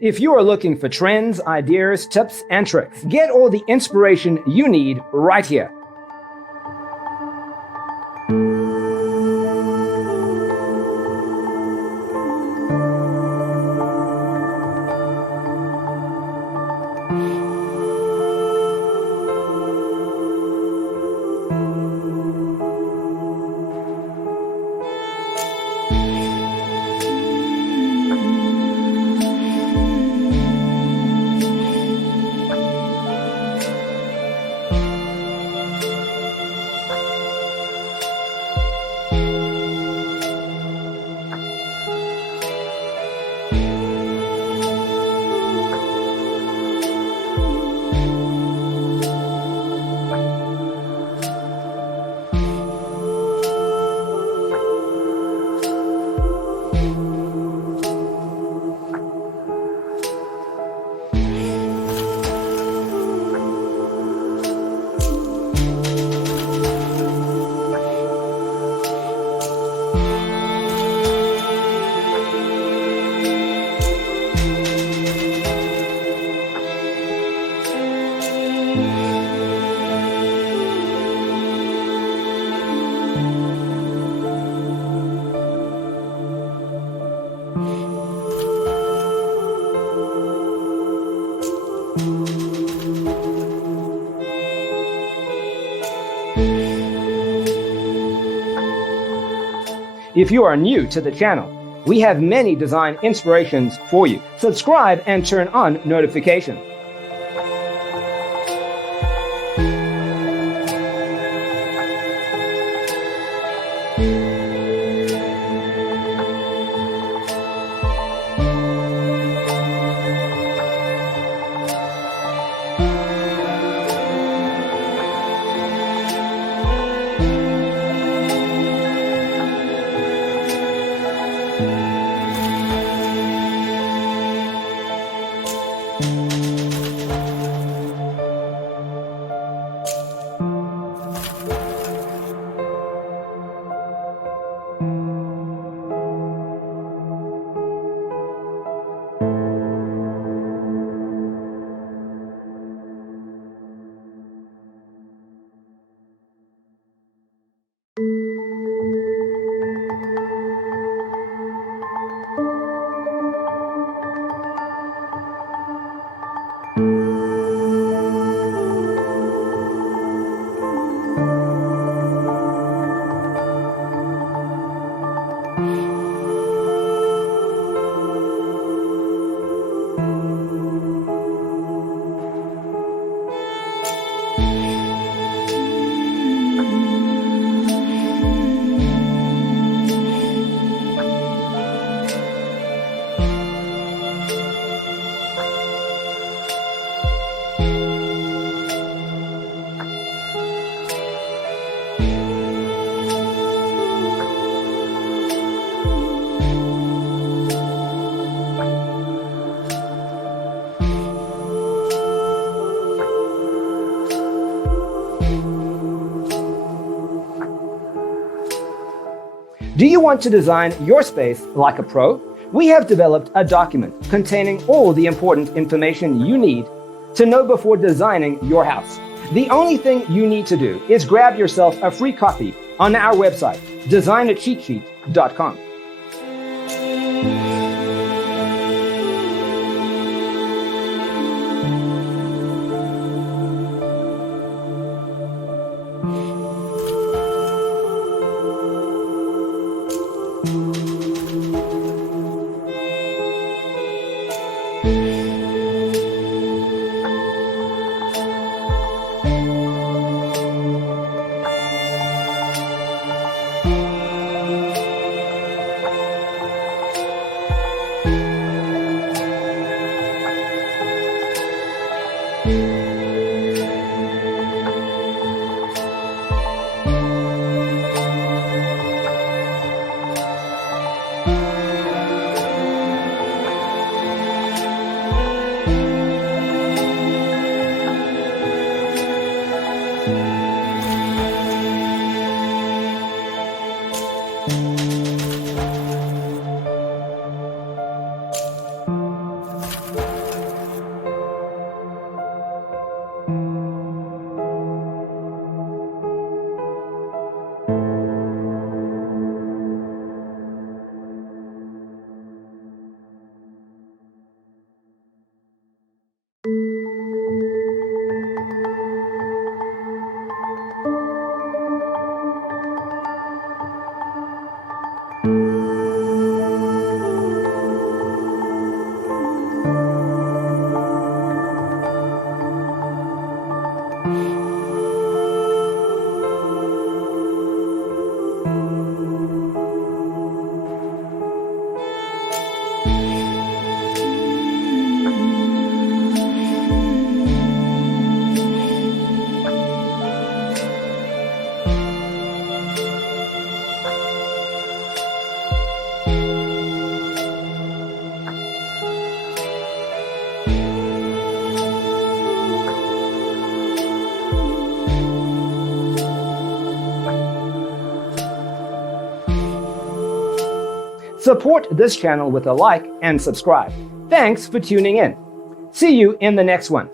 If you are looking for trends, ideas, tips, and tricks, get all the inspiration you need right here. If you are new to the channel, we have many design inspirations for you. Subscribe and turn on notifications. Do you want to design your space like a pro? We have developed a document containing all the important information you need to know before designing your house. The only thing you need to do is grab yourself a free copy on our website, designacheatsheet.com. Support this channel with a like and subscribe. Thanks for tuning in. See you in the next one.